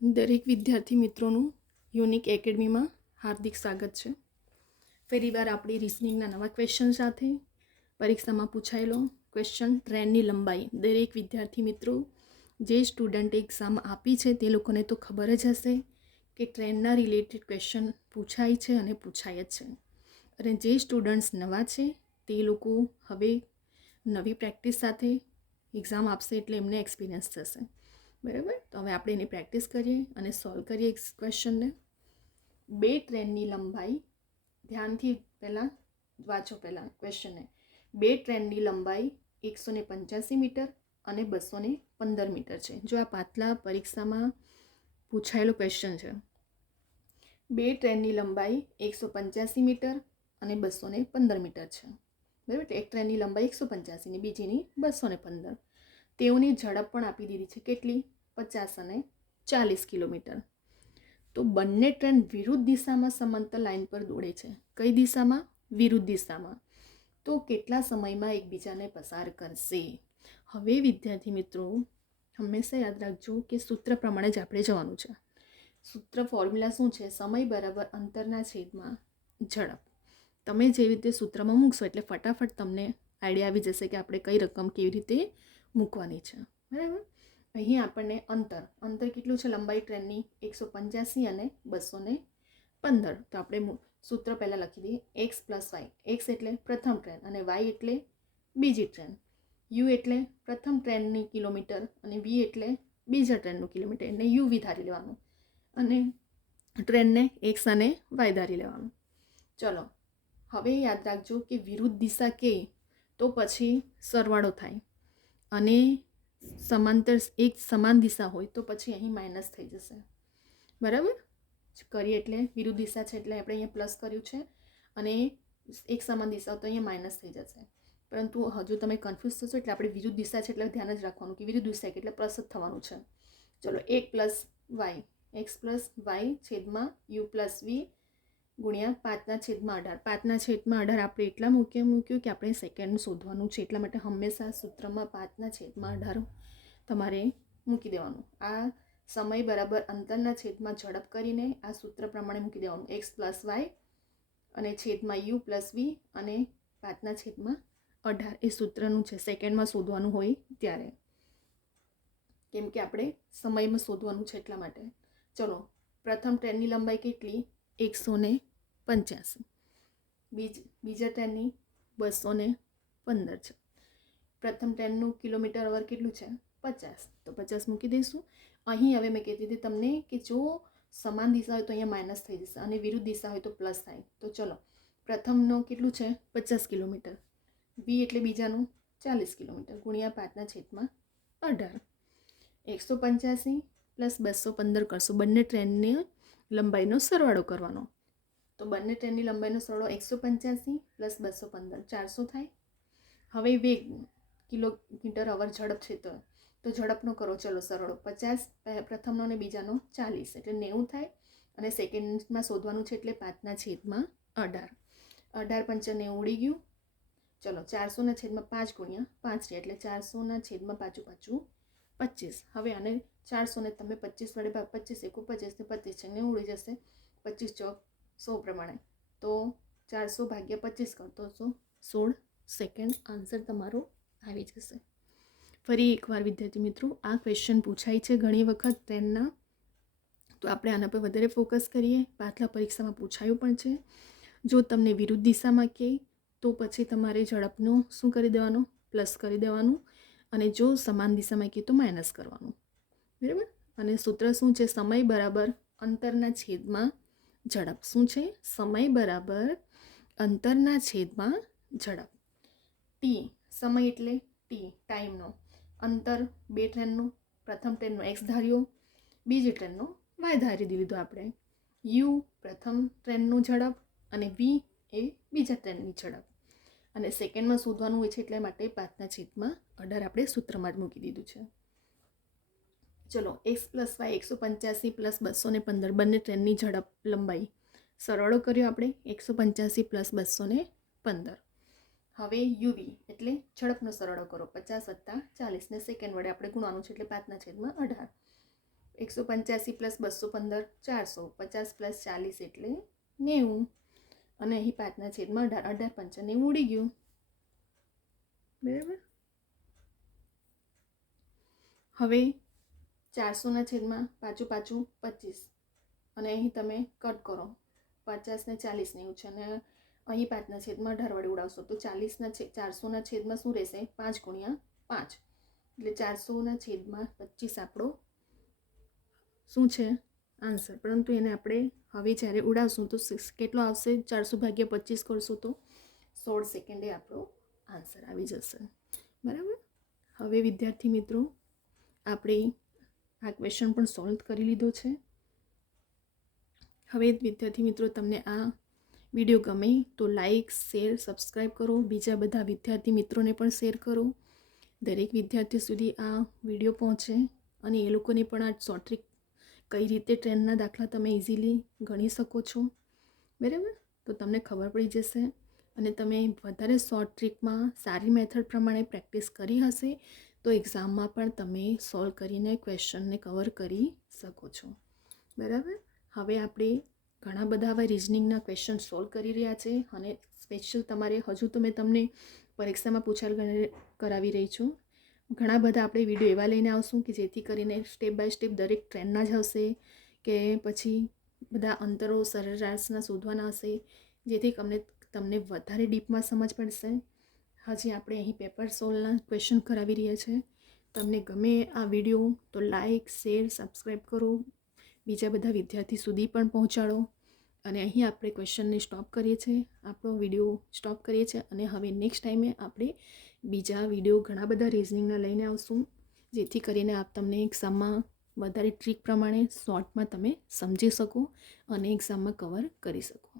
દરેક વિદ્યાર્થી મિત્રોનું યુનિક એકેડમીમાં હાર્દિક સ્વાગત છે. ફરીવાર આપણી રિઝનિંગના નવા ક્વેશ્ચન સાથે પરીક્ષામાં પૂછાયેલો ક્વેશ્ચન ટ્રેનની લંબાઈ. દરેક વિદ્યાર્થી મિત્રો જે સ્ટુડન્ટે એક્ઝામ આપી છે તે લોકોને તો ખબર જ હશે કે ટ્રેનના રિલેટેડ ક્વેશ્ચન પૂછાય છે અને પૂછાય જ છે. અને જે સ્ટુડન્ટ્સ નવા છે તે લોકો હવે નવી પ્રેક્ટિસ સાથે એક્ઝામ આપશે એટલે એમને એક્સપિરિયન્સ થશે. બરાબર, તો હવે આપણે એની પ્રેક્ટિસ કરીએ અને સોલ્વ કરીએ ક્વેશ્ચનને. બે ટ્રેનની લંબાઈ, ધ્યાનથી પહેલાં વાંચો પહેલાં ક્વેશ્ચનને. બે ટ્રેનની લંબાઈ 185 મીટર અને 215 મીટર છે. જો આ પાછલા પરીક્ષામાં પૂછાયેલો ક્વેશ્ચન છે. બે ટ્રેનની લંબાઈ 185 મીટર અને 215 મીટર છે. બરાબર, એક ટ્રેનની લંબાઈ 185 ને બીજીની 215. તેઓની ઝડપ પણ આપી દીધી છે. કેટલી? 50 અને 40 કિલોમીટર. તો બંને ટ્રેન વિરુદ્ધ દિશામાં સમાંતર લાઇન પર દોડે છે. કઈ દિશામાં? વિરુદ્ધ દિશામાં. તો કેટલા સમયમાં એકબીજાને પસાર કરશે? હવે વિદ્યાર્થી મિત્રો હંમેશા યાદ રાખજો કે સૂત્ર પ્રમાણે જ આપણે જવાનું છે. સૂત્ર ફોર્મ્યુલા શું છે? સમય બરાબર અંતરના છેદમાં ઝડપ. તમે જે રીતે સૂત્રમાં મૂકશો એટલે ફટાફટ તમને આઈડિયા આવી જશે કે આપણે કઈ રકમ કેવી રીતે મૂકવાની છે. બરાબર, અહીં આપણને અંતર કેટલું છે? લંબાઈ ટ્રેનની 185 અને 215. તો આપણે સૂત્ર પહેલાં લખી દઈએ. X plus y. એક્સ એટલે પ્રથમ ટ્રેન અને વાય એટલે બીજી ટ્રેન. યુ એટલે પ્રથમ ટ્રેનની કિલોમીટર અને વી એટલે બીજા ટ્રેનનું કિલોમીટર. એટલે યુ વી ધારી લેવાનું અને ટ્રેનને એક્સ અને વાય ધારી લેવાનું. ચલો, હવે યાદ રાખજો કે વિરુદ્ધ દિશા કે તો પછી સરવાળો થાય અને સમાંતર એક સમાન દિશા હોય તો પછી અહીં માઇનસ થઈ જશે. બરાબર, કરીએ એટલે વિરુદ્ધ દિશા છે એટલે આપણે અહીંયા પ્લસ કર્યું છે અને એક સમાન દિશા તો અહીંયા માઇનસ થઈ જશે. પરંતુ હજુ તમે કન્ફ્યુઝ થશો એટલે આપણે વિરુદ્ધ દિશા છે એટલે ધ્યાન જ રાખવાનું કે વિરુદ્ધ દિશા એટલે પ્લસ જ થવાનું છે. ચલો, 1 plus y, x plus y છેદમાં યુ પ્લસ વી ગુણ્યા 5/18. 5/18 આપણે એટલા મૂક્યું કે આપણે સેકન્ડ શોધવાનું છે. એટલા માટે હંમેશા સૂત્રમાં 5/18 તમારે મૂકી દેવાનું. આ સમય બરાબર અંતરના છેદમાં ઝડપ કરીને આ સૂત્ર પ્રમાણે મૂકી દેવાનું. એક્સ પ્લસ વાય અને છેદમાં યુ પ્લસ વી અને 5/18 એ સૂત્રનું છે. સેકન્ડમાં શોધવાનું હોય ત્યારે, કેમ કે આપણે સમયમાં શોધવાનું છે એટલા માટે. ચલો, પ્રથમ ટ્રેનની લંબાઈ કેટલી? 185. બીજા ટ્રેનની 215 છે. પ્રથમ ટ્રેનનું કિલોમીટર અવર કેટલું છે? 50. તો 50 મૂકી દઈશું. અહીં હવે મેં કહેતી હતી તમને કે જો સમાન દિશા હોય તો અહીંયા માઇનસ થઈ જશે અને વિરુદ્ધ દિશા હોય તો પ્લસ થાય. તો ચલો, પ્રથમનું કેટલું છે? 50 કિલોમીટર. વી એટલે બીજાનું 40 કિલોમીટર ગુણ્યા 5/18. 185 પ્લસ 215 કરશું. બંને ટ્રેનની લંબાઈનો સરવાળો કરવાનો. તો બંને ટ્રેનની લંબાઈનો સરવાળો 185 પ્લસ 215 400 થાય. હવે વેગ કિલોમીટર અવર ઝડપ છે તો ઝડપનો કરો. ચલો સરળો. 50 પ્રથમનો અને બીજાનો 40 એટલે 90 થાય અને સેકન્ડમાં શોધવાનું છે એટલે 5/18. 18 પંચા 90 ઉડી ગયું. ચલો, 400/5 ગુણ્યા 5 એટલે 400/5 25. હવે આને 400 ને તમે 25 વડે 25 1 25 ને 25 છે 90 ઉડી જશે. 25 ચોક 100 પ્રમાણે તો 400 ભાગ્યા 25 કરતો 16 સેકન્ડ. આન્સર તમારો આવી જશે. ફરી એકવાર વિદ્યાર્થી મિત્રો, આ ક્વેશ્ચન પૂછાય છે ઘણી વખત ટ્રેનના, તો આપણે આના પર વધારે ફોકસ કરીએ. પાછલા પરીક્ષામાં પૂછાયું પણ છે. જો તમને વિરુદ્ધ દિશામાં કહે તો પછી તમારે ઝડપનો શું કરી દેવાનું? પ્લસ કરી દેવાનું અને જો સમાન દિશામાં કહે તો માઇનસ કરવાનું. બરાબર, અને સૂત્ર શું છે? સમય બરાબર અંતરના છેદમાં ઝડપ. શું છે? સમય બરાબર અંતરના છેદમાં ઝડપ. ટી, સમય એટલે ટી ટાઈમનો. અંતર બે ટ્રેનનું, પ્રથમ ટ્રેનનો એક્સ ધાર્યો, બીજી ટ્રેનનો વાય ધારી દીધો આપણે. યુ પ્રથમ ટ્રેનનું ઝડપ અને વી એ બીજા ટ્રેનની ઝડપ અને સેકન્ડમાં શોધવાનું હોય છે એટલે માટે 5/18 આપણે સૂત્રમાં જ મૂકી દીધું છે. ચલો, એક્સ પ્લસ વાય 185 પ્લસ 215 બંને ટ્રેનની ઝડપ લંબાઈ સરવાળો કર્યો આપણે. 185 પ્લસ 215. હવે યુવી એટલે ઝડપનો સરવાળો કરો. 50 + 40 ને સેકન્ડ વડે આપણે ગુણવાનું છે એટલે 5/18. 185 પ્લસ 215 400, 50 પ્લસ 40 એટલે 90, અને અહીં 5 ના છેદમાં 18, 18 પંચા 90 ઉડી ગયું. બરાબર. હવે 400 ના છેદમાં પાછું 25, અને અહીં તમે કટ કરો. 50 ને 40 નહીં છે, અને અહીં 5 ના છેદમાં 18 વડે ઉડાવશો તો 400 ના છેદમાં શું રહેશે? 5 ગુણ્યા 5, એટલે 400 ના છેદમાં 25 આપણો શું છે? આન્સર. પરંતુ એને આપણે હવે જ્યારે ઉડાવશું તો કેટલો આવશે? 400 ભાગ્યા 25 કરશું તો 16 સેકન્ડે આપણો આન્સર આવી જશે. બરાબર. હવે વિદ્યાર્થી મિત્રો, આપણે આ ક્વેશ્ચન પણ સોલ્વ કરી લીધો છે. હવે વિદ્યાર્થી મિત્રો, તમને આ વિડીયો ગમે તો લાઈક, શેર, સબસ્ક્રાઈબ કરો. બીજા બધા વિદ્યાર્થી મિત્રોને પણ શેર કરો. દરેક વિદ્યાર્થી સુધી આ વિડીયો પહોંચે અને એ લોકોને પણ આ શોર્ટ ટ્રિક કઈ રીતે ટ્રેનના દાખલા તમે ઇઝીલી ગણી શકો છો. બરાબર. તો તમને ખબર પડી જશે, અને તમે વધારે શોર્ટ ટ્રિકમાં સારી મેથડ પ્રમાણે પ્રેક્ટિસ કરી હશે તો એક્ઝામમાં પણ તમે સોલ્વ કરીને ક્વેશ્ચનને કવર કરી શકો છો. બરાબર. હવે આપણે ઘણા બધા હવે રિઝનિંગના ક્વેશ્ચન સોલ્વ કરી રહ્યા છે, અને સ્પેશિયલ તમારે હજુ તો મેં તમને પરીક્ષામાં પૂછાયેલ કરાવી રહી છું. ઘણા બધા આપણે વિડીયો એવા લઈને આવશું કે જેથી કરીને સ્ટેપ બાય સ્ટેપ દરેક ટ્રેન્ડના જ હશે, કે પછી બધા અંતરો સરેરાશના શોધવાના હશે, જેથી તમને વધારે ડીપમાં સમજ પડશે. હજી આપણે અહીં પેપર સોલ્વના ક્વેશ્ચન કરાવી રહ્યા છે. તમને ગમે આ વિડીયો તો લાઈક, શેર, સબસ્ક્રાઈબ કરો. બીજા બધા વિદ્યાર્થી સુધી પણ પહોંચાડો. અને અહીં આપણે ક્વેશ્ચનને સ્ટોપ કરીએ છીએ, આપણો વિડીયો સ્ટોપ કરીએ છીએ, અને હવે નેક્સ્ટ ટાઈમે આપણે બીજા વિડીયો ઘણા બધા રિઝનિંગના લઈને આવશું, જેથી કરીને તમને એક્ઝામમાં વધારે ટ્રીક પ્રમાણે શોર્ટમાં તમે સમજી શકો અને એક્ઝામમાં કવર કરી શકો.